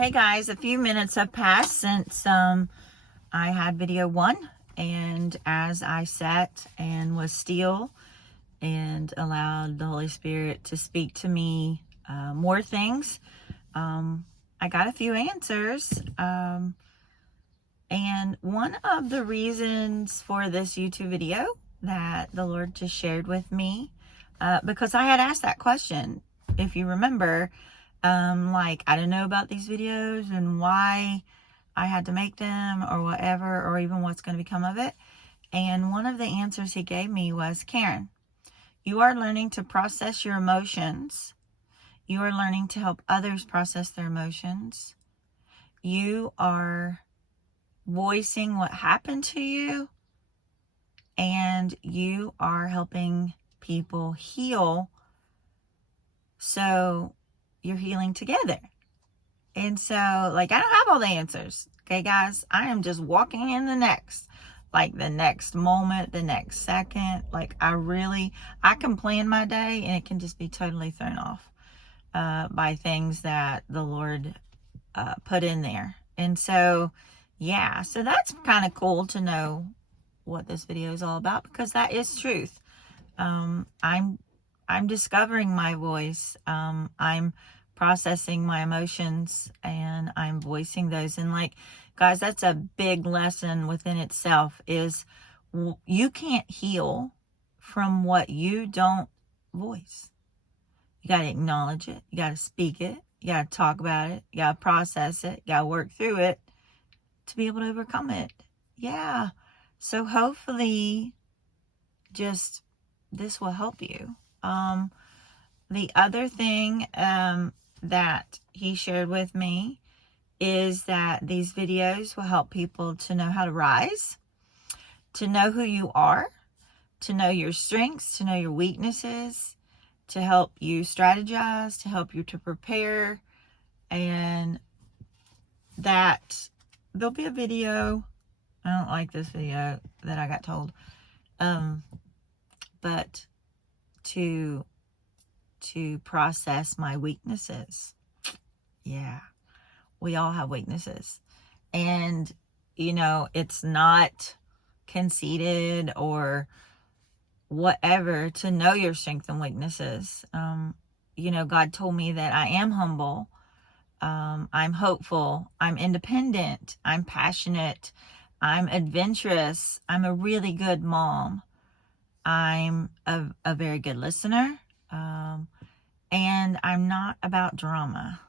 Hey guys, a few minutes have passed since I had video 1, and as I sat and was still and allowed the Holy Spirit to speak to me more things, I got a few answers. And one of the reasons for this YouTube video that the Lord just shared with me, because I had asked that question, if you remember, like, I don't know about these videos and why I had to make them or whatever, or even what's going to become of it. And one of the answers he gave me was, Karen, you are learning to process your emotions. You are learning to help others process their emotions. You are voicing what happened to you, and you are helping people heal. So you're healing together. And so, like, I don't have all the answers. Okay, guys, I am just walking in the next moment, the next second. Like, I can plan my day and it can just be totally thrown off by things that the Lord put in there. And so, yeah, so that's kind of cool to know what this video is all about, because that is truth. I'm discovering my voice. I'm processing my emotions, and I'm voicing those. And, like, guys, that's a big lesson within itself, is you can't heal from what you don't voice. You got to acknowledge it. You got to speak it. You got to talk about it. You got to process it. You got to work through it to be able to overcome it. Yeah. So hopefully just this will help you. The other thing that he shared with me is that these videos will help people to know how to rise, to know who you are, to know your strengths, to know your weaknesses, to help you strategize, to help you to prepare, and that there'll be a video. I don't like this video that I got told, but to process my weaknesses. Yeah, we all have weaknesses, and it's not conceited or whatever to know your strengths and weaknesses. God told me that I am humble, I'm hopeful, I'm independent, I'm passionate, I'm adventurous, I'm a really good mom, I'm a very good listener, and I'm not about drama.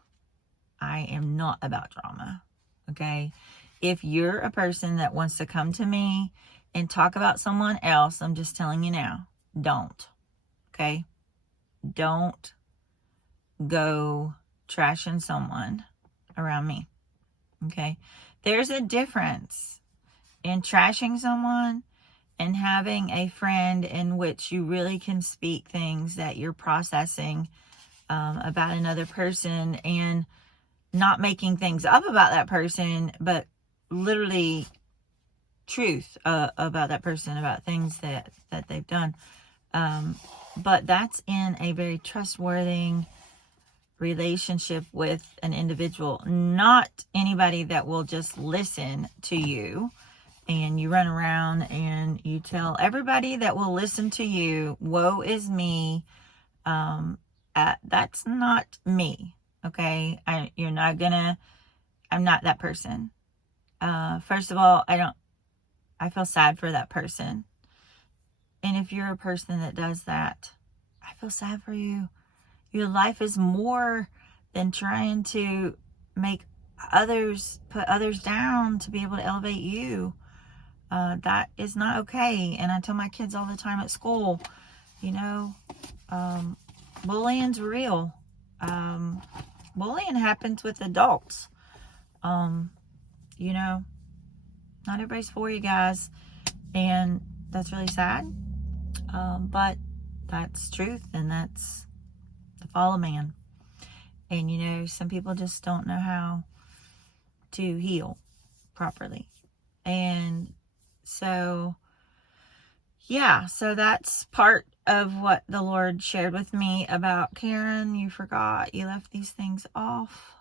I am not about drama, okay? If you're a person that wants to come to me and talk about someone else, I'm just telling you now, don't, okay? Don't go trashing someone around me, okay? There's a difference in trashing someone and having a friend in which you really can speak things that you're processing about another person, and not making things up about that person, but literally truth about that person, about things that they've done. But that's in a very trustworthy relationship with an individual, not anybody that will just listen to you, and you run around and you tell everybody that will listen to you, woe is me. That's not me. Okay. I'm not that person. First of all, I feel sad for that person. And if you're a person that does that, I feel sad for you. Your life is more than trying to make put others down to be able to elevate you. That is not okay. And I tell my kids all the time at school, bullying's real. Bullying happens with adults. Not everybody's for you guys, and that's really sad. But that's truth, and that's the fall of man. And some people just don't know how to heal properly. And so, yeah, so that's part of what the Lord shared with me about, Karen, you forgot, you left these things off.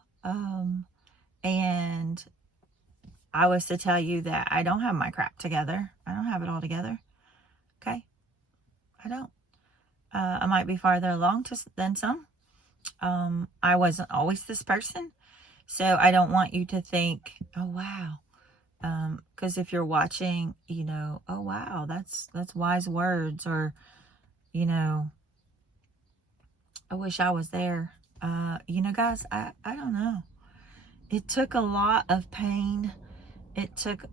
And I was to tell you that I don't have my crap together. I don't have it all together. Okay? I don't. I might be farther along than some. I wasn't always this person. So I don't want you to think, oh, wow. Because if you're watching, oh, wow, that's wise words. Or, I wish I was there. Guys, I don't know. It took a lot of pain. It took,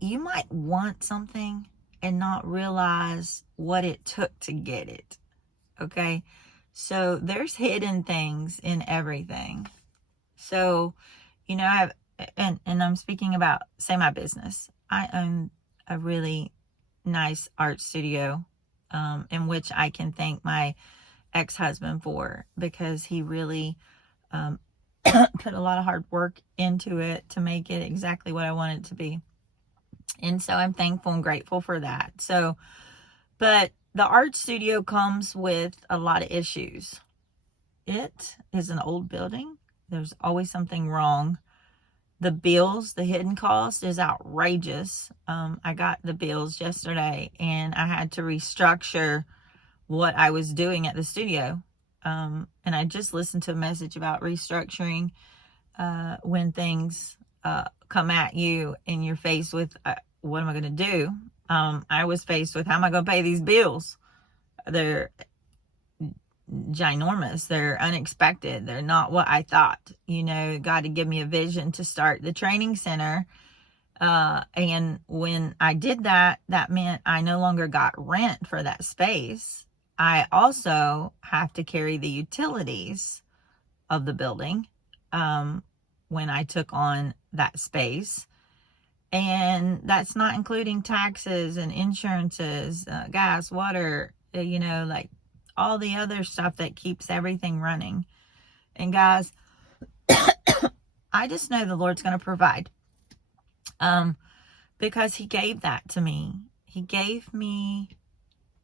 you might want something and not realize what it took to get it. Okay. So there's hidden things in everything. So, and I'm speaking about, say, my business. I own a really nice art studio, in which I can thank my ex-husband for, because he really put a lot of hard work into it to make it exactly what I want it to be. And so I'm thankful and grateful for that. So, but the art studio comes with a lot of issues. It is an old building. There's always something wrong. The bills, the hidden cost is outrageous. I got the bills yesterday and I had to restructure what I was doing at the studio. And I just listened to a message about restructuring when things come at you and you're faced with, what am I going to do? I was faced with, how am I going to pay these bills? They're ginormous. They're unexpected. They're not what I thought. God had given me a vision to start the training center. And when I did that, that meant I no longer got rent for that space. I also have to carry the utilities of the building when I took on that space. And that's not including taxes and insurances, gas, water, like all the other stuff that keeps everything running. And guys, I just know the Lord's going to provide. Because he gave that to me. He gave me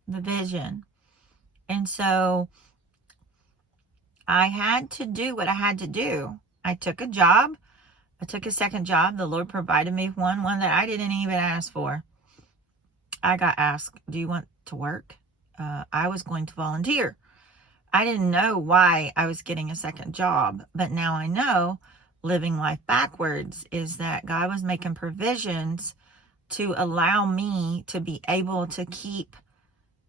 the vision. And so I had to do what I had to do. I took a job. I took a second job. The Lord provided me one that I didn't even ask for. I got asked, do you want to work? I was going to volunteer. I didn't know why I was getting a second job, but now I know living life backwards is that God was making provisions to allow me to be able to keep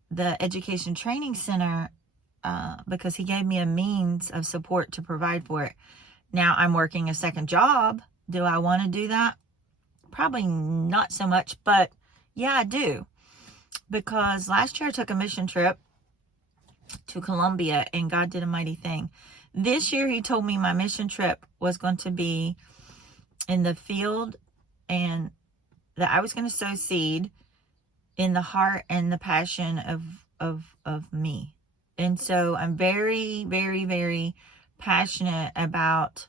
the education training center because he gave me a means of support to provide for it. Now I'm working a second job. Do I want to do that? Probably not so much, but yeah, I do. Because last year I took a mission trip to Colombia and God did a mighty thing. This year he told me my mission trip was going to be in the field and that I was going to sow seed in the heart and the passion of me. And so I'm very, very, very passionate about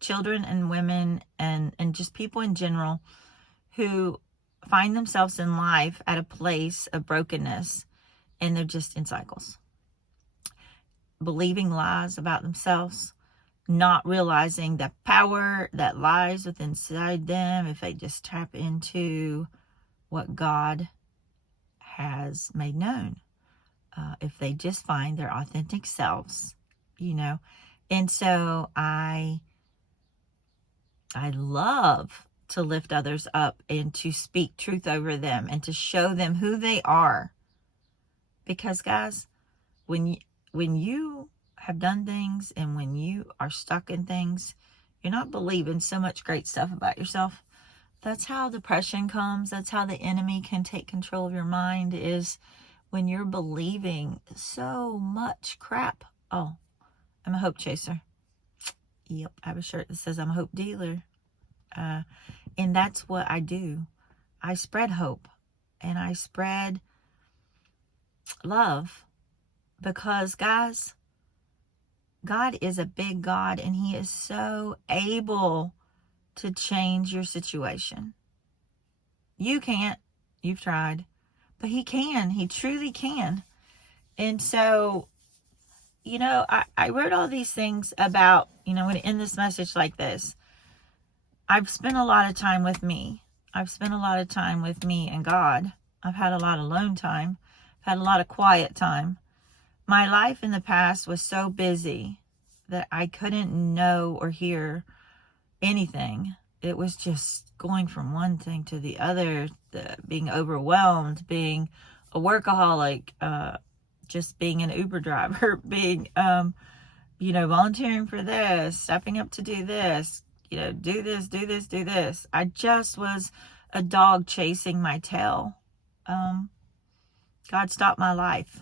children and women and just people in general who find themselves in life at a place of brokenness and they're just in cycles. Believing lies about themselves, not realizing the power that lies within inside them if they just tap into what God has made known. If they just find their authentic selves, And so I love to lift others up and to speak truth over them and to show them who they are. Because guys, when you have done things and when you are stuck in things, you're not believing so much great stuff about yourself. That's how depression comes. That's how the enemy can take control of your mind, is when you're believing so much crap. Oh, I'm a hope chaser. Yep, I have a shirt that says I'm a hope dealer. And that's what I do. I spread hope and I spread love because, guys, God is a big God and he is so able to change your situation. You can't. You've tried. But he can. He truly can. And so, I wrote all these things about, in this message like this. I've spent a lot of time with me. I've spent a lot of time with me and God. I've had a lot of alone time. I've had a lot of quiet time. My life in the past was so busy that I couldn't know or hear anything. It was just going from one thing to the other, being overwhelmed, being a workaholic, just being an Uber driver, being, volunteering for this, stepping up to do this, do this, do this, do this. I just was a dog chasing my tail. God stopped my life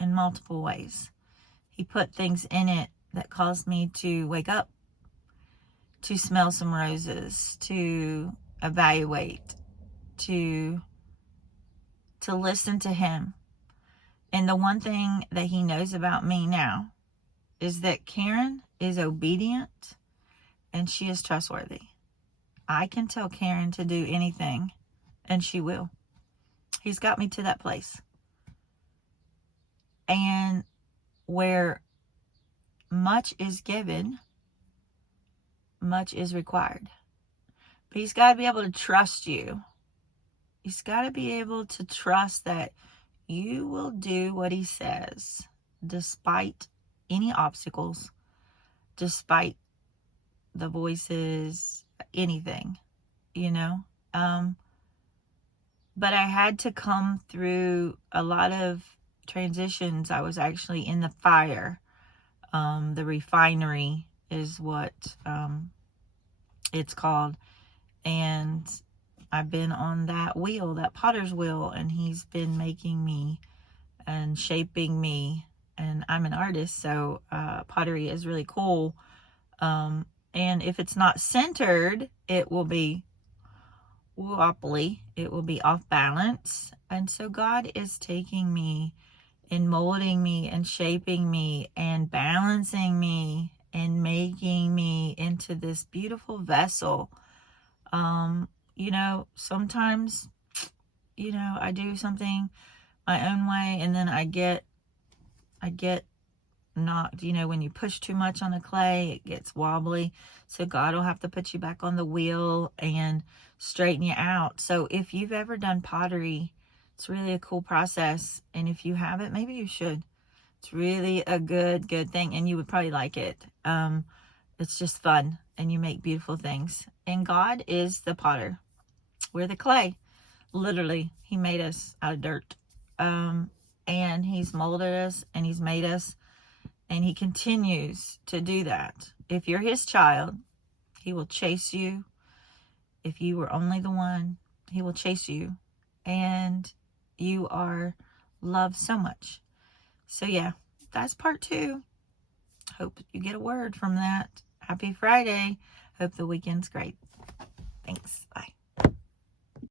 in multiple ways. He put things in it that caused me to wake up, to smell some roses, to evaluate, to listen to him. And the one thing that he knows about me now is that Karen is obedient and she is trustworthy. I can tell Karen to do anything and she will. He's got me to that place. And where much is given, much is required. But he's got to be able to trust you. He's got to be able to trust that you will do what he says, despite any obstacles, despite the voices, anything, But I had to come through a lot of transitions. I was actually in the fire. The refinery is what it's called. And I've been on that wheel, that potter's wheel, and he's been making me and shaping me. And I'm an artist, so pottery is really cool. And if it's not centered, it will be wobbly. It will be off balance. And so God is taking me and molding me and shaping me and balancing me and making me into this beautiful vessel. Sometimes, I do something my own way and then I get knocked, when you push too much on the clay, it gets wobbly. So God will have to put you back on the wheel and straighten you out. So if you've ever done pottery, it's really a cool process. And if you haven't, maybe you should. It's really a good thing. And you would probably like it. It's just fun and you make beautiful things. And God is the potter. We're the clay. Literally, he made us out of dirt. And he's molded us and he's made us. And he continues to do that. If you're his child, he will chase you. If you were only the one, he will chase you. And you are loved so much. So yeah, that's part 2. Hope you get a word from that. Happy Friday. Hope the weekend's great. Thanks. Bye.